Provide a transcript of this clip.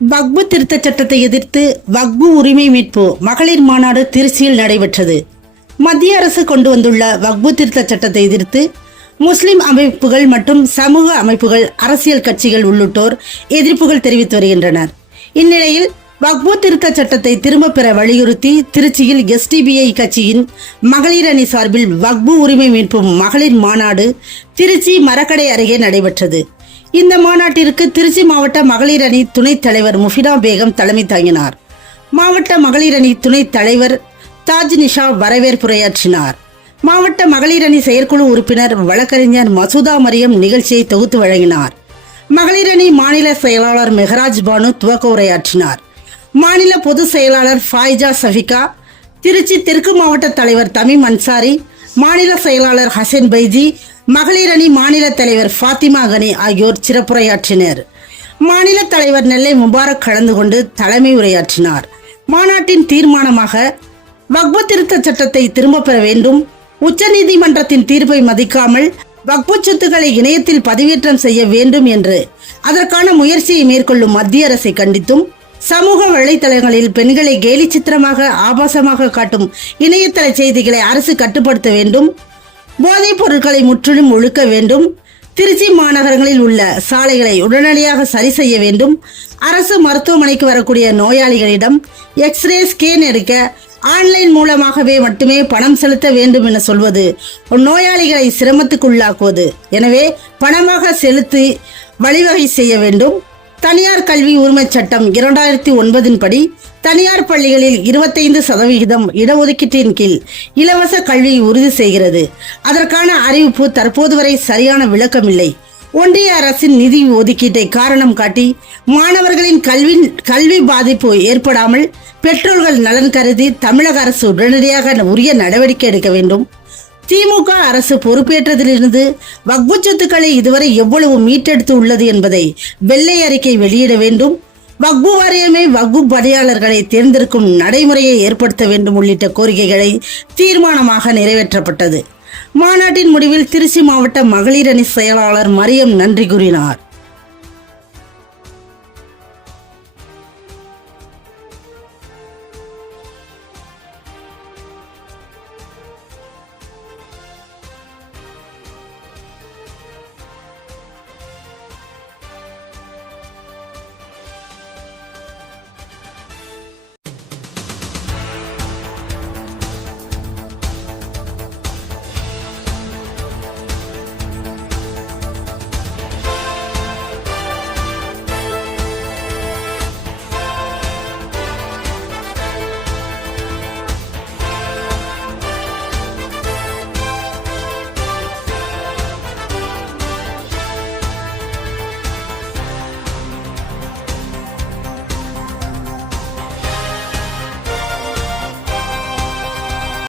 வக்பு திருத்த சட்டத்தை எதிர்த்து வக்பு உரிமை மீட்பு மகளிர் மாநாடு திருச்சியில் நடைபெற்றது. மத்திய அரசு கொண்டு வந்துள்ள வக்பு திருத்த சட்டத்தை எதிர்த்து முஸ்லிம் அமைப்புகள் மற்றும் சமூக அமைப்புகள், அரசியல் கட்சிகள் உள்ளிட்டோர் எதிர்ப்புகள் தெரிவித்து வருகின்றனர். இந்நிலையில் வக்பு திருத்த சட்டத்தை திரும்ப பெற வலியுறுத்தி திருச்சியில் SDPI கட்சியின் மகளிர் அணி சார்பில் வக்பு உரிமை மீட்பு மகளிர் மாநாடு திருச்சி மரக்கடை அருகே நடைபெற்றது. இந்த மாநாட்டிற்கு திருச்சி மாவட்ட மகளிர் அணி துணைத் தலைவர் முஃபிதா பேகம் தலைமை தாங்கினார். மாவட்ட மகளிர் அணி துணைத் தலைவர் தாஜ் நிஷா வரவேற்புரையாற்றினார். மாவட்ட மகளிர் அணி செயற்குழு உறுப்பினர் வழக்கறிஞர் மசூதா மரியம் நிகழ்ச்சியை தொகுத்து வழங்கினார். மகளிர் அணி மாநில செயலாளர் மெஹராஜ் பானு துவக்க உரையாற்றினார். மாநில பொதுச் செயலாளர் ஃபாய்ஜா சஃபிகா, திருச்சி தெற்கு மாவட்ட தலைவர் தமீம் அன்சாரி, மாநில செயலாளர் ஹசன் பைஜி, மகளிர் அணி மாநில தலைவர் ஃபாத்திமா கனி ஆகியோர் சிறப்புரையாற்றினர். மாநில தலைவர் நெல்லை முபாரக் கலந்து கொண்டு தலைமை உரையாற்றினார். மாநாட்டின் தீர்மானமாக வக்பு திருத்த சட்டத்தை திரும்ப பெற வேண்டும், உச்சநீதிமன்றத்தின் தீர்ப்பை மதிக்காமல் வக்பு சொத்துக்களை இணையத்தில் பதிவேற்றம் செய்ய வேண்டும் என்று அதற்கான முயற்சியை மேற்கொள்ளும் மத்திய அரசை கண்டித்தும், சமூக வலைதளங்களில் பெண்களை கேலி சித்திரமாக ஆபாசமாக காட்டும் இணையதள செய்திகளை அரசு கட்டுப்படுத்த வேண்டும், போதைப் பொருட்களை முற்றிலும் ஒழிக்க வேண்டும், திருச்சி மாநகரங்களில் உள்ள சாலைகளை உடனடியாக சரி செய்ய வேண்டும், அரசு மருத்துவமனைக்கு வரக்கூடிய நோயாளிகளிடம் எக்ஸ்ரே ஸ்கேன் எடுக்க ஆன்லைன் மூலமாகவே மட்டுமே பணம் செலுத்த வேண்டும் என சொல்வது நோயாளிகளை சிரமத்துக்குள்ளாக்குவது. எனவே பணமாக செலுத்தி வழிவகை செய்ய வேண்டும். தனியார் கல்வி உரிமை சட்டம் 2009 படி தனியார் பள்ளிகளில் 25% இடஒதுக்கீட்டின் கீழ் இலவச கல்வியை உறுதி செய்கிறது. அதற்கான அறிவிப்பு தற்போது வரை சரியான விளக்கமில்லை. ஒன்றிய அரசின் நிதி ஒதுக்கீட்டை காரணம் காட்டி மாணவர்களின் கல்வி பாதிப்பு ஏற்படாமல் பெற்றோர்கள் நலன் கருதி தமிழக அரசு உடனடியாக உரிய நடவடிக்கை எடுக்க வேண்டும். திமுக அரசு பொறுப்பேற்றதிலிருந்து வக்பு சொத்துக்களை இதுவரை எவ்வளவு மீட்டெடுத்து உள்ளது என்பதை வெள்ளை அறிக்கை வெளியிட வேண்டும். வக்பு வாரியமே வக்பு பணியாளர்களை தேர்ந்தெடுக்கும் நடைமுறையை ஏற்படுத்த வேண்டும் உள்ளிட்ட கோரிக்கைகளை தீர்மானமாக நிறைவேற்றப்பட்டது. மாநாட்டின் முடிவில் திருச்சி மாவட்ட மகளிர் அணி செயலாளர் மரியம் நன்றி கூறினார்.